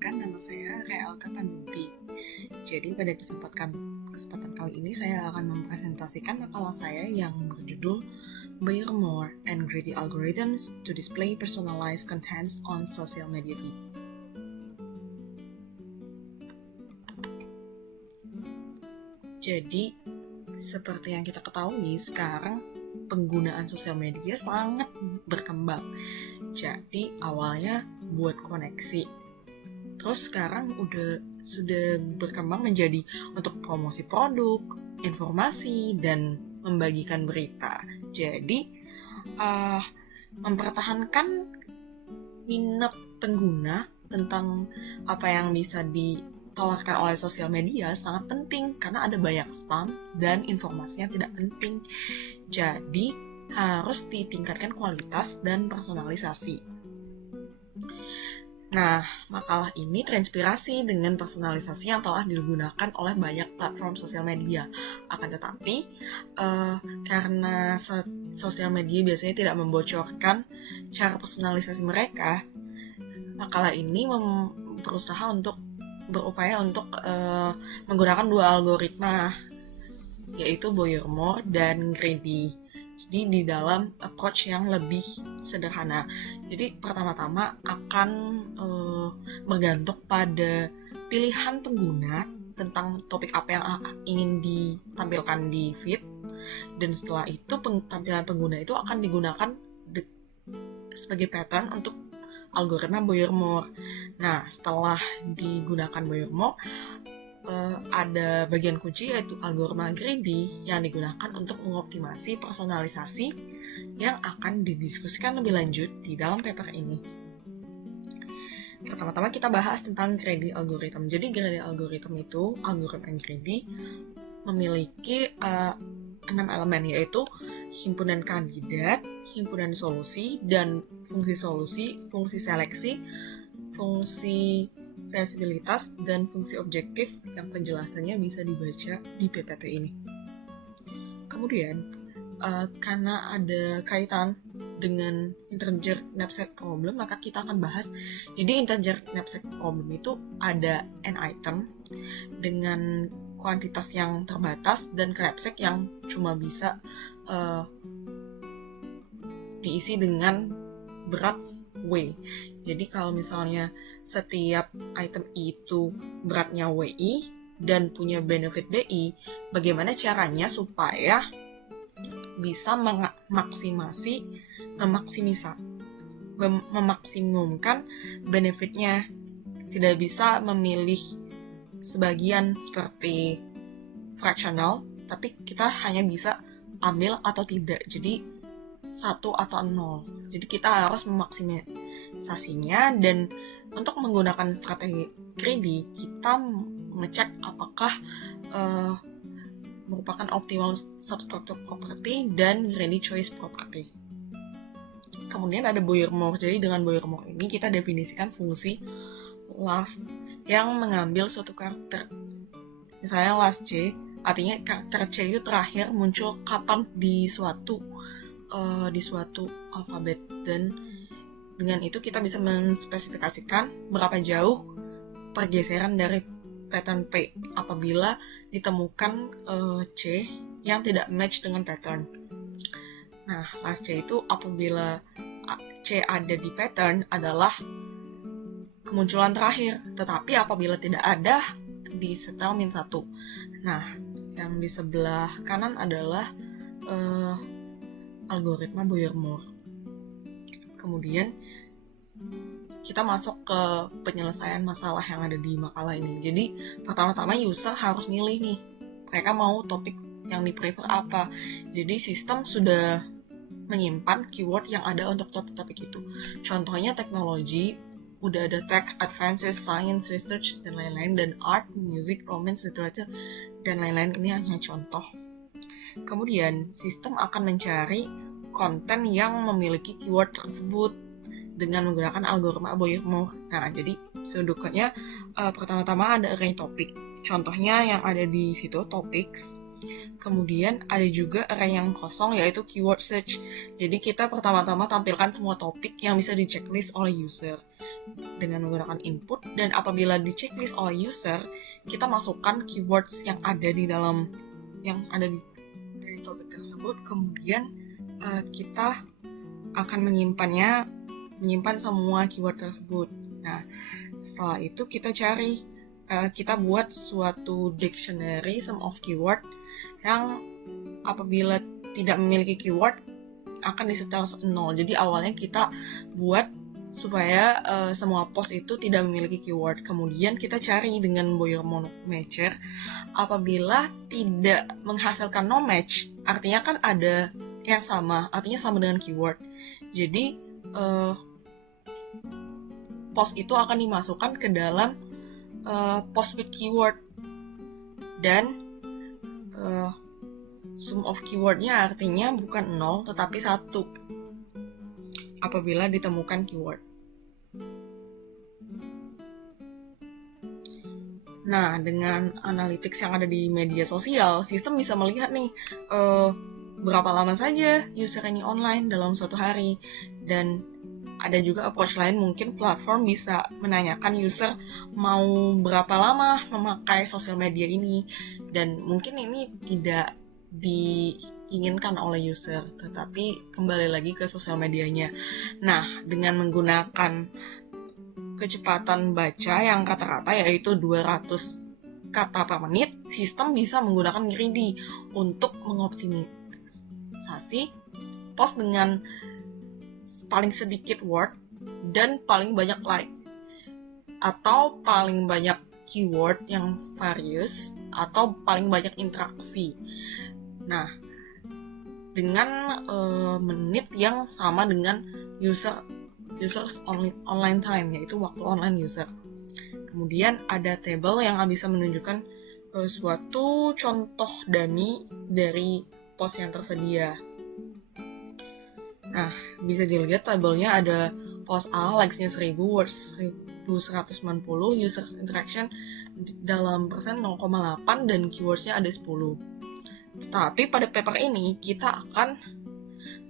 Perkenalkan, nama saya Realka Pandumpi. Jadi pada kesempatan kali ini saya akan mempresentasikan makalah saya yang berjudul Buyer More and Greedy Algorithms to Display Personalized Contents on Social Media Feed. Jadi, seperti yang kita ketahui sekarang penggunaan sosial media sangat berkembang. Jadi awalnya buat koneksi, terus sekarang sudah berkembang menjadi untuk promosi produk, informasi, dan membagikan berita. Jadi mempertahankan minat pengguna tentang apa yang bisa ditawarkan oleh sosial media sangat penting karena ada banyak spam dan informasinya tidak penting. Jadi harus ditingkatkan kualitas dan personalisasi. Nah, makalah ini terinspirasi dengan personalisasi yang telah digunakan oleh banyak platform sosial media. Akan tetapi, karena sosial media biasanya tidak membocorkan cara personalisasi mereka, makalah ini berupaya untuk menggunakan dua algoritma, yaitu Buyer More dan Greedy. Jadi di dalam approach yang lebih sederhana. Jadi pertama-tama akan bergantung pada pilihan pengguna tentang topik apa yang ingin ditampilkan di feed. Dan setelah itu tampilan pengguna itu akan digunakan sebagai pattern untuk algoritma Buyer More. Nah, setelah digunakan Buyer More, ada bagian kunci yaitu algoritma Greedy yang digunakan untuk mengoptimasi personalisasi yang akan didiskusikan lebih lanjut di dalam paper ini. Pertama-tama kita bahas tentang Greedy algorithm. Jadi Greedy algorithm itu, algoritma Greedy memiliki 6 elemen, yaitu himpunan kandidat, himpunan solusi, dan fungsi solusi, fungsi seleksi, fungsi visibilitas, dan fungsi objektif yang penjelasannya bisa dibaca di PPT ini. Kemudian, karena ada kaitan dengan integer knapsack problem, maka kita akan bahas. Jadi integer knapsack problem itu ada n item dengan kuantitas yang terbatas dan knapsack yang cuma bisa diisi dengan berat W. Jadi kalau misalnya setiap item itu beratnya WI dan punya benefit BI, bagaimana caranya supaya bisa memaksimumkan benefitnya. Tidak bisa memilih sebagian seperti fractional, tapi kita hanya bisa ambil atau tidak. Jadi 1 atau 0. Jadi kita harus memaksimisasinya, dan untuk menggunakan strategi greedy, kita mengecek apakah merupakan optimal substructure property dan greedy choice property. Kemudian ada Buyer More. Jadi dengan Buyer More ini kita definisikan fungsi last yang mengambil suatu karakter. Misalnya last C, artinya karakter C itu terakhir muncul kapan di suatu alfabet, dan dengan itu kita bisa menspesifikasikan berapa jauh pergeseran dari pattern P apabila ditemukan C yang tidak match dengan pattern. Nah, last C itu apabila C ada di pattern adalah kemunculan terakhir, tetapi apabila tidak ada di setel -1. Nah, yang di sebelah kanan adalah algoritma Buyer More. Kemudian kita masuk ke penyelesaian masalah yang ada di makalah ini. Jadi pertama-tama user harus milih nih, mereka mau topik yang di-prefer apa. Jadi sistem sudah menyimpan keyword yang ada untuk topik-topik itu. Contohnya teknologi, udah ada tech, advances, science, research, dan lain-lain, dan art, music, romance, literature, dan lain-lain. Ini hanya contoh. Kemudian, sistem akan mencari konten yang memiliki keyword tersebut dengan menggunakan algoritma Buyer More. Nah, jadi sudutnya pertama-tama ada array topik. Contohnya yang ada di situ topics Kemudian ada juga array yang kosong, yaitu keyword search. Jadi kita pertama-tama tampilkan semua topik yang bisa di checklist oleh user dengan menggunakan input, dan apabila di checklist oleh user, kita masukkan keywords yang ada di topik tersebut. Kemudian kita akan menyimpan semua keyword tersebut. Nah, setelah itu kita buat suatu dictionary sum of keyword yang apabila tidak memiliki keyword akan disetel 0. Jadi awalnya kita buat supaya semua post itu tidak memiliki keyword. Kemudian kita cari dengan Boyer-Mono matcher. Apabila tidak menghasilkan no match, artinya kan ada yang sama, artinya sama dengan keyword. Jadi post itu akan dimasukkan ke dalam post with keyword, dan sum of keywordnya artinya bukan 0 tetapi 1 apabila ditemukan keyword. Nah, dengan analytics yang ada di media sosial, sistem bisa melihat nih berapa lama saja user ini online dalam suatu hari. Dan ada juga approach lain, mungkin platform bisa menanyakan user mau berapa lama memakai sosial media ini, dan mungkin ini tidak diinginkan oleh user, tetapi kembali lagi ke sosial medianya. Nah, dengan menggunakan kecepatan baca yang rata-rata yaitu 200 kata per menit, sistem bisa menggunakan greedy untuk mengoptimisasi post dengan paling sedikit word dan paling banyak like, atau paling banyak keyword yang various, atau paling banyak interaksi. Nah, dengan menit yang sama dengan users online time, yaitu waktu online user. Kemudian ada table yang bisa menunjukkan suatu contoh dummy dari post yang tersedia. Nah, bisa dilihat tabelnya ada post A, likes-nya 1000, words 1190, users interaction dalam persen 0,8, dan keywords-nya ada 10. Tetapi pada paper ini kita akan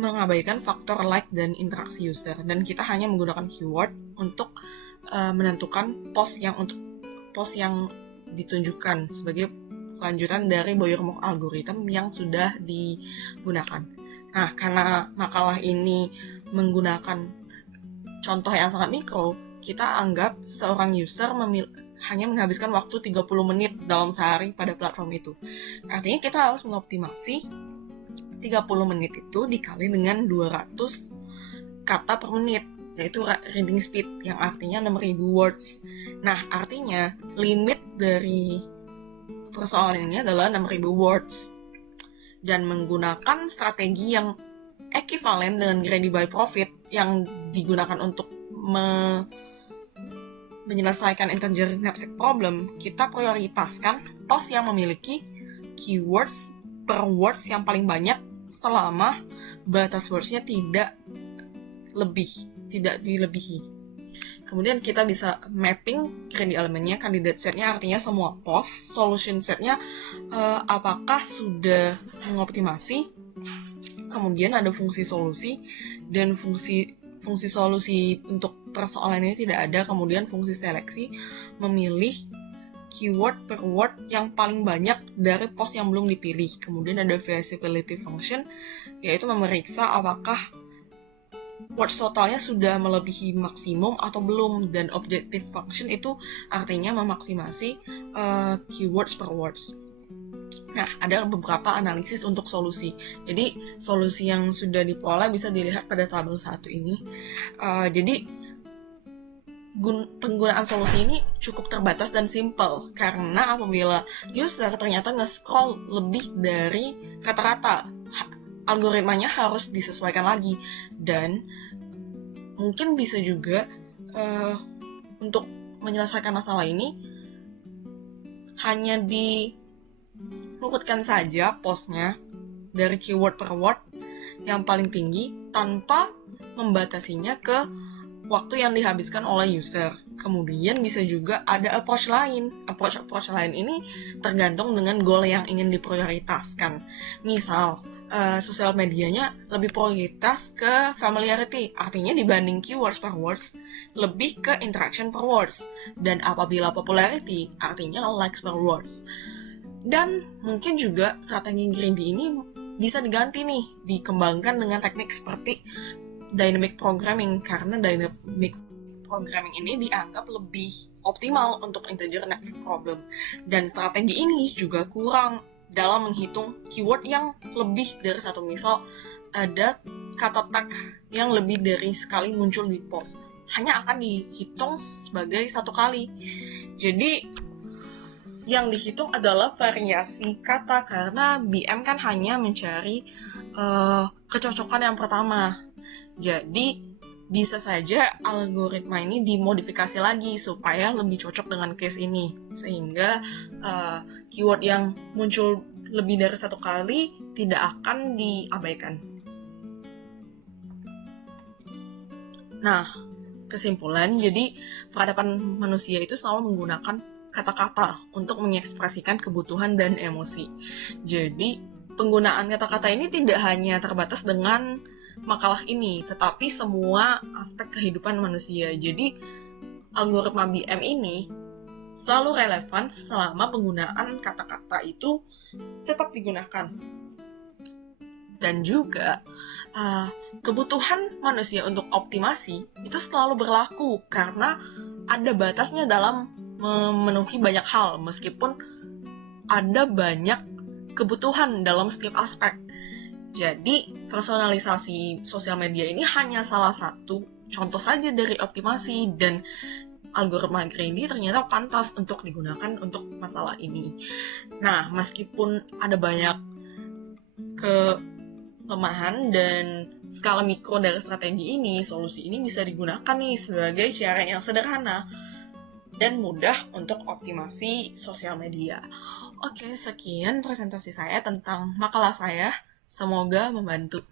mengabaikan faktor like dan interaksi user, dan kita hanya menggunakan keyword untuk menentukan post yang ditunjukkan sebagai lanjutan dari Boyer-Mono algorithm yang sudah digunakan. Nah, karena makalah ini menggunakan contoh yang sangat mikro, kita anggap seorang user hanya menghabiskan waktu 30 menit dalam sehari pada platform itu. Artinya kita harus mengoptimasi 30 menit itu dikali dengan 200 kata per menit, yaitu reading speed, yang artinya 6.000 words. Nah, artinya limit dari persoalan ini adalah 6.000 words. Dan menggunakan strategi yang ekivalen dengan greedy by profit yang digunakan untuk menyelesaikan integer knapsack problem, kita prioritaskan post yang memiliki keywords per words yang paling banyak selama batas words-nya tidak dilebihi. Kemudian kita bisa mapping greedy elemennya, candidate set-nya artinya semua post, solution set-nya apakah sudah mengoptimasi. Kemudian ada fungsi solusi, dan fungsi solusi untuk persoalan ini tidak ada. Kemudian fungsi seleksi, memilih keyword per word yang paling banyak dari post yang belum dipilih. Kemudian ada feasibility function, yaitu memeriksa apakah words totalnya sudah melebihi maksimum atau belum, dan objective function itu artinya memaksimasi keywords per words. Nah, ada beberapa analisis untuk solusi. Jadi, solusi yang sudah diperoleh bisa dilihat pada tabel 1 ini. Jadi, penggunaan solusi ini cukup terbatas dan simple, karena apabila user ternyata nge-scroll lebih dari rata-rata, algoritmanya harus disesuaikan lagi. Dan mungkin bisa juga untuk menyelesaikan masalah ini hanya diurutkan saja postnya dari keyword per word yang paling tinggi tanpa membatasinya ke waktu yang dihabiskan oleh user. Kemudian bisa juga ada approach lain. Approach lain ini tergantung dengan goal yang ingin diprioritaskan. Misal, sosial medianya lebih prioritas ke familiarity, artinya dibanding keywords per words, lebih ke interaction per words. Dan apabila popularity, artinya likes per words. Dan mungkin juga strategi greedy ini bisa diganti nih, dikembangkan dengan teknik seperti dynamic programming, karena dynamic programming ini dianggap lebih optimal untuk integer next problem. Dan strategi ini juga kurang dalam menghitung keyword yang lebih dari satu. Misal, ada kata tag yang lebih dari sekali muncul di post, hanya akan dihitung sebagai satu kali. Jadi, yang dihitung adalah variasi kata, karena BM kan hanya mencari kecocokan yang pertama. Jadi, bisa saja algoritma ini dimodifikasi lagi supaya lebih cocok dengan case ini, sehingga keyword yang muncul lebih dari satu kali tidak akan diabaikan. Nah, kesimpulan, jadi peradaban manusia itu selalu menggunakan kata-kata untuk mengekspresikan kebutuhan dan emosi. Jadi, penggunaan kata-kata ini tidak hanya terbatas dengan makalah ini, tetapi semua aspek kehidupan manusia. Jadi, algoritma BM ini selalu relevan selama penggunaan kata-kata itu tetap digunakan. Dan juga, kebutuhan manusia untuk optimasi itu selalu berlaku, karena ada batasnya dalam memenuhi banyak hal, meskipun ada banyak kebutuhan dalam setiap aspek. Jadi, personalisasi sosial media ini hanya salah satu contoh saja dari optimasi, dan algoritma greedy ternyata pantas untuk digunakan untuk masalah ini. Nah, meskipun ada banyak kelemahan dan skala mikro dari strategi ini, solusi ini bisa digunakan nih sebagai cara yang sederhana dan mudah untuk optimasi sosial media. Oke, sekian presentasi saya tentang makalah saya. Semoga membantu.